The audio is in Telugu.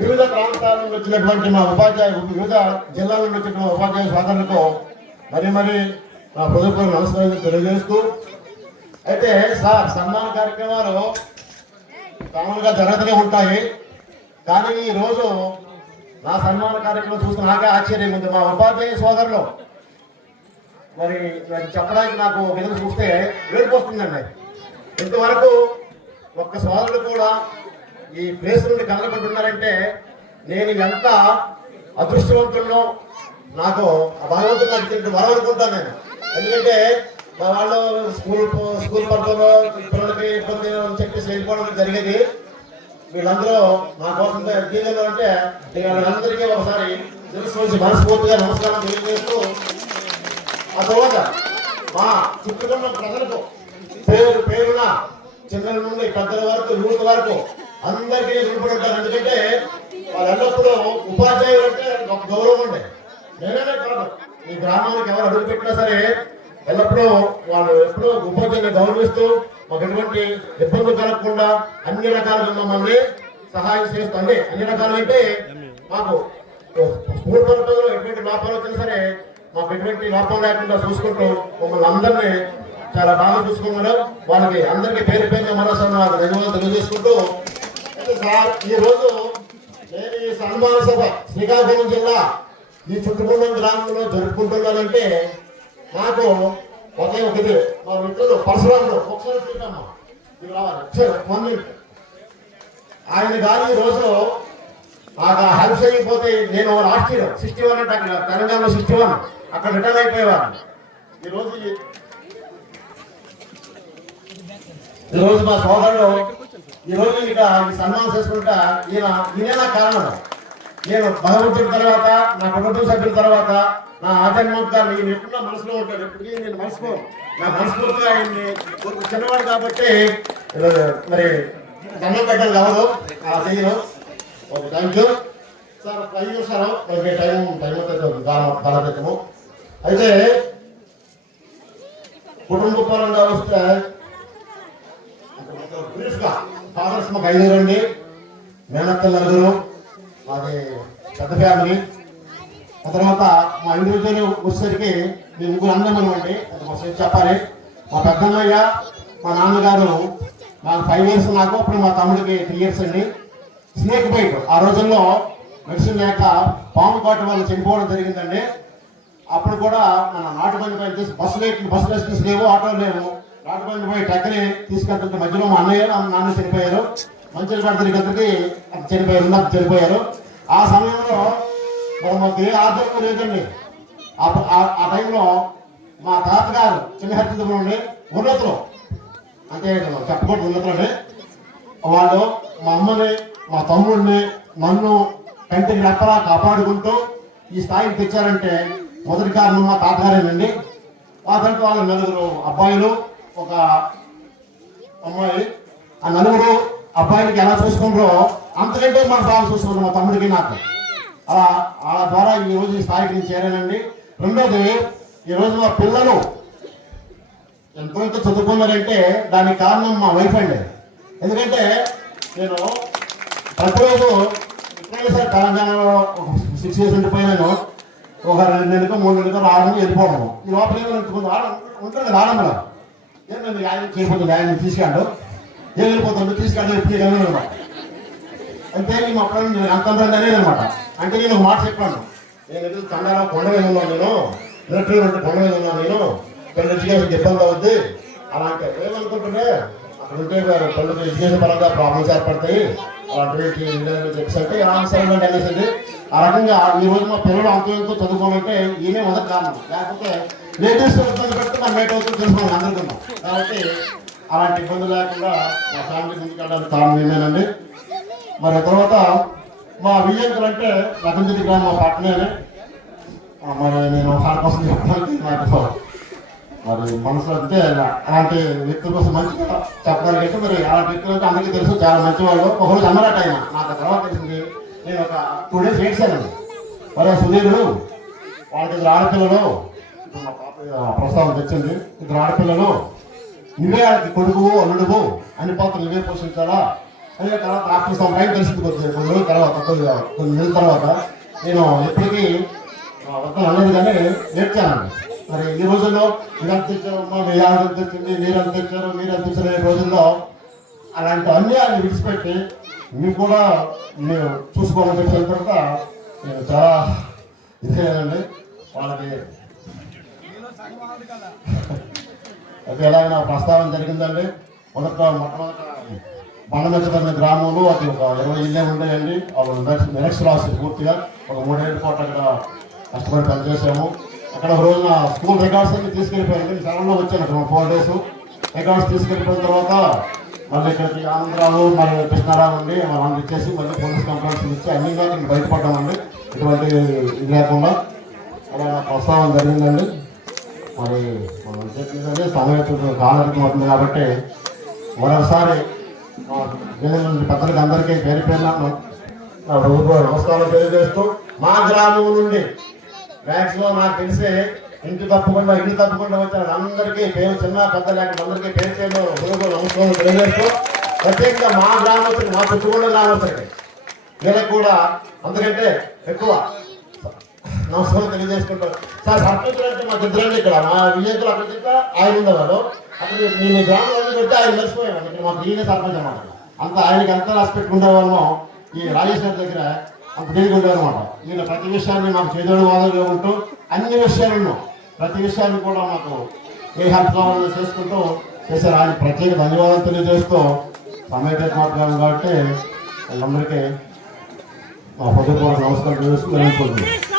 వివిధ ప్రాంతాల నుండి వచ్చినటువంటి మా ఉపాధ్యాయ వివిధ జిల్లాల నుండి వచ్చిన మా ఉపాధ్యాయ సోదరులతో మరి మరి నా ప్రభుత్వం నమస్కారం తెలియజేస్తూ అయితే సార్ సన్మాన కార్యక్రమాలు కామన్గా జరుగుతూనే ఉంటాయి కానీ ఈ రోజు నా సన్మాన కార్యక్రమం చూస్తే నాకే ఆశ్చర్యం ఉంది. మా ఉపాధ్యాయ సోదరులు మరి చెప్పడానికి నాకు ఎదురు చూస్తే ఏడుపు వస్తుందండి ఇంతవరకు ఒక్క సోదరుడు కూడా ఈ ప్లేస్ నుండి కదలకుంటున్నారంటే నేను ఎంత అదృష్టవంతుల్లో నాకు భగవంతుడు నాకు ఇంత వరం అనుకుంటాను నేను. ఎందుకంటే మా వాళ్ళు స్కూల్ స్కూల్ పడుతుందో పిల్లలకి ఇబ్బంది అని చెప్పేసి వెళ్ళిపోవడం జరిగేది. వీళ్ళందరూ నా కోసం దీనిలో అంటే వీళ్ళందరికీ ఒకసారి తెలుసుకోవాల్సి మనస్ఫూర్తిగా నమస్కారం తెలియజేస్తూ ఆ తర్వాత మా చుట్టుకున్న ప్రజలకు పేరు పేరున చిన్నల నుండి పెద్దల వరకు యూత్ వరకు అందరికీ రుణపడి ఎందుకంటే వాళ్ళు ఎల్లప్పుడూ ఉపాధ్యాయులు అంటే ఒక గౌరవం ఉండే నేనే కాదు ఈ గ్రామానికి ఎవరు అడుగు పెట్టినా సరే ఎల్లప్పుడూ వాళ్ళు ఎప్పుడూ ఉపాధ్యాయులు గౌరవిస్తూ మాకు ఎటువంటి ఇబ్బందులు కలగకుండా అన్ని రకాలుగా మమ్మల్ని సహాయం చేస్తుంది అన్ని రకాలు అంటే మాకు స్కూల్ పరంగా ఎటువంటి లోపాలు వచ్చినా సరే మాకు ఎటువంటి లోపం లేకుండా చూసుకుంటూ మమ్మల్ని అందరినీ చాలా బాగా చూసుకున్నారు. వాళ్ళకి అందరికీ పేరు పేరుగా మరోసారి నాకు ధన్యవాదాలు తెలియజేసుకుంటూ సార్ ఈ రోజు నేను ఈ సన్మాన సభ శ్రీకాకుళం జిల్లా ఈ చుట్టుపక్కల గ్రామంలో జరుపుకుంటున్నానంటే నాకు ఒకే ఒకటి మా మిత్రులు పరశురాములు ఒకసారి చూద్దామా? ఇది రావాలి. ఆయన గారి ఈ రోజు ఆ హెల్ప్ చేయకపోతే నేను లాస్ట్ ఇయర్ సిక్స్టీ వన్ అంటే అక్కడ తెలంగాణలో సిక్స్టీ వన్. అక్కడ రిటర్న్ అయిపోయేవారు. ఈరోజు ఈరోజు ఈ- రోజు మా సోదరుడు ఈ రోజు ఇక సన్మానం చేసుకుంటా ఈయన ఈయన నా కారణం. నేను భగవంతుడి తర్వాత నా కుటుంబ సభ్యుల తర్వాత నా ఆచరణమంతా నేను ఎప్పుడూ మనసులో ఉంటాడు. ఎప్పటికీ నేను మనసుకో నా మనస్ఫూర్తిగా ఆయన్ని కొంచెం చిన్నవాడు కాబట్టి మరి దండం పెట్టాలి కావదు ఆ చెయ్యను ఓకే థ్యాంక్ యూ సార్ ఒక ఐదు నిమిషాలు టైం టైం దాని కాలపెట్టము అయితే కుటుంబ పరంగా వస్తే బ్రీఫ్గా ఫాదర్స్ మాకు ఐదుగురు అండి మేనత్తలు నలుగురు మాది పెద్ద ఫ్యామిలీ. ఆ తర్వాత మా ఇండివిజువల్ వచ్చేసరికి మేము ముగ్గురు అందరం అండి. ఒకసారి చెప్పాలి. మా పెద్దమ్మయ్య మా నాన్నగారు నాకు ఫైవ్ ఇయర్స్ నాకు అప్పుడు మా తమ్ముడికి త్రీ ఇయర్స్ అండి. స్నేక్ బైట్ ఆ రోజుల్లో మెడిసిన్ లేక పాము కాటు వాళ్ళు చనిపోవడం జరిగిందండి. అప్పుడు కూడా మన నాటు బండి పైన తీసి బస్సులు ఎక్కి బస్సులు వేసి లేవు ఆటోలు లేవు నాటుబండి పోయి టక్కని తీసుకెళ్తుంటే మధ్యలో మా అన్నయ్య నాన్న చనిపోయారు. మంచులు పెడతారు ఇద్దరికి చనిపోయారు నాకు చనిపోయారు. ఆ సమయంలో మరి మాకు ఏ ఆధారం లేదండి. ఆ- ఆ టైంలో మా తాతగారు చిన్న హరితంలో ఉండి ఉన్నతులు అంటే చెప్పకూడదు ఉన్నతులని వాళ్ళు మా అమ్మని మా తమ్ముడిని నన్ను కంటికి రెప్పలా కాపాడుకుంటూ ఈ స్థాయికి తెచ్చారంటే మొదటి కారణం మా తాతగారేనండి. ఆ తర్వాత వాళ్ళ నలుగురు అబ్బాయిలు ఒక అమ్మాయి. ఆ నలుగురు అబ్బాయిలకి ఎలా చూసుకుంటారో అంతకంటే మాకు బాగా చూసుకుంటారు మా తమ్ముడికి నాకు. అలా ఆ ద్వారా ఈ రోజు ఈ స్థాయికి నేను చేరానండి. రెండోది ఈ రోజు మా పిల్లలు ఎంతో ఎంత చదువుకున్నారంటే దానికి కారణం మా వైఫ్ అండి. ఎందుకంటే నేను ప్రతిరోజు ఎప్పుడైనా సరే తెలంగాణలో సిక్స్ ఇయర్స్ ఉండిపోయినాను. ఒక రెండు నెలలకు మూడు నెలలకు రావడం వెళ్ళిపోవడము. ఈ లోపల ఏమో కొంచెం రావడం ఉంటుంది రావడంలో ఏం నేను ఆయన చేయబోతుంది ఆయన తీసుకెళ్ళు. ఏం వెళ్ళిపోతుంది తీసుకెళ్ళి ఎప్పుడు వెళ్ళను అంటే నేను అప్పుడు నేను అంత అనమాట. అంటే నేను ఒక మాట చెప్పాను. నేను ఎదురు తండాలో కొండ మీద ఉన్నాను నేను. మిలిటరీ కొండ మీద ఉన్నాను నేను. పెళ్ళి ఎడ్యుకేషన్ ఇబ్బంది అవుద్ది. అలాంటి ఏమనుకుంటున్నా ఉంటే పెళ్ళి ఎడ్యుకేషన్ పరంగా ప్రాబ్లమ్స్ ఏర్పడతాయి. అలాంటి చెప్పేసి అంటే ఆన్సర్ అనేసింది ఆ రకంగా ఈ రోజు మా పిల్లలు అంత ఎంతో చదువుకోవాలంటే ఈయనే మొదటి కారణం. లేకపోతే లేటెస్ట్ ఇబ్బంది పెడితే మనం మేట అవుతుంది తెలుసు మనం అందరికన్నా. కాబట్టి అలాంటి ఇబ్బంది లేకుండా మా ఫ్యామిలీ ముందుకెళ్ళడానికి కారణం ఏమేనండి? మరి తర్వాత మా విజయంకులు అంటే లఖంజలి గ్రామం పట్టణమే మరి నేను హార్ కోసం చెప్తాను. నాకు మరి మనసులో అంటే అలాంటి వ్యక్తుల కోసం మంచిగా చెప్పడానికి అయితే మరి అలాంటి వ్యక్తులు అంటే అందరికీ తెలుసు చాలా మంచివాళ్ళు. ఒకరోజు అమ్మరాట ఆయన నాకు తర్వాత తెలిసింది. నేను ఒక టూ డేస్ ఏడ్చాను మరి సుధీరుడు వాళ్ళకి ఇద్దరు ఆడపిల్లలు. పాప ప్రస్తావన తెచ్చింది. ఇద్దరు ఆడపిల్లలు. నువ్వే కొడుకు అల్లుడువు అని పాత్ర నువ్వే పోషించాలా? అదే తర్వాత ఆఫ్టర్ సమ్ టైం తెలిసింది కొద్ది కొన్ని రోజుల తర్వాత కొద్దిగా కొన్ని నెలల తర్వాత. నేను ఎప్పటికీ వద్దాను అనేది కానీ నేర్చాను మరి ఈ రోజుల్లో మీరు తెచ్చారు మా వేయాలు మీరు అంత మీరు అంత ఈ రోజుల్లో అలాంటి అన్యాయాన్ని విడిచిపెట్టి మీరు కూడా మీరు చూసుకోవాలని చెప్పిన తర్వాత నేను చాలా ఇదేనండి వాళ్ళకి అది ఎలాగైనా ప్రస్తావన జరిగిందండి. మొదట మొట్టమొదట బండమెచ్చబడిన గ్రామంలో అది ఒక ఇరవై ఇళ్ళే ఉండేయండి. అవి నిరక్షరాస్తి పూర్తిగా ఒక మూడేళ్ళ పాటు అక్కడ కష్టపడి పనిచేసాము అక్కడ ఒక రోజున స్కూల్ రికార్డ్స్ అన్ని తీసుకెళ్ళిపోయింది సెలవులో వచ్చాను అక్కడ ఫోర్ డేస్. రికార్డ్స్ తీసుకెళ్ళిపోయిన తర్వాత మళ్ళీ ఇక్కడికి ఆనందరావు మరి కృష్ణారావు అండి వాళ్ళని ఇచ్చేసి మళ్ళీ పోలీస్ కంప్లైంట్స్ ఇచ్చి అన్ని కూడా నేను బయటపడ్డామండి. ఎటువంటి ఇది లేకుండా. అలా ప్రస్తావన జరిగిందండి. మరి మనం చెప్పిందంటే సమయం కాలరికి అవుతుంది కాబట్టి మరొకసారి పెద్దలకి అందరికీ పేరు పేరు నా నమస్కారం తెలియజేస్తూ మా గ్రామం నుండి మ్యాక్సిమం నాకు తెలిసే ఇంటి తప్పకుండా ఇంటి తప్పకుండా వచ్చిన అందరికీ పేరు చిన్న పెద్ద లేకుండా అందరికీ పేరు చేయడం ప్రభుత్వ నమస్కారం తెలియజేస్తూ ప్రత్యేకంగా మా గ్రామస్తులు మా చుట్టుకున్న గ్రామస్తులకి వీళ్ళకి కూడా అందుకంటే ఎక్కువ నమస్కారం తెలియజేసుకుంటారు. సార్ సర్పంచ్ అంటే మాకు ఇద్దరండి ఇక్కడ. మా విలేజ్లో అక్కడ చెప్తా ఆయన ఉండేవారు. అక్కడ నేను గ్రామంలో పెడితే ఆయన మర్చిపోయాను ఇక్కడ మాకు ఈయన సర్పంచ్ అన్నమాట. అంత ఆయనకి ఎంత రెస్పెక్ట్ ఉండేవాళ్ళం ఈ రాజేశ్వర్ దగ్గర. అంత తెలియదు నేను ఈయన ప్రతి విషయాన్ని మాకు చేదోడు వాదనగా ఉంటూ అన్ని విషయాలను ప్రతి విషయాన్ని కూడా మాకు ఏ హెల్ప్ కావాలని చేసుకుంటూ చేశారు. ఆయన ప్రత్యేక ధన్యవాదాలు తెలియజేస్తూ సమయం మాట్లాడాలి కాబట్టి వాళ్ళందరికీ మా హృదయపూర్వక నమస్కారం తెలుసుకుని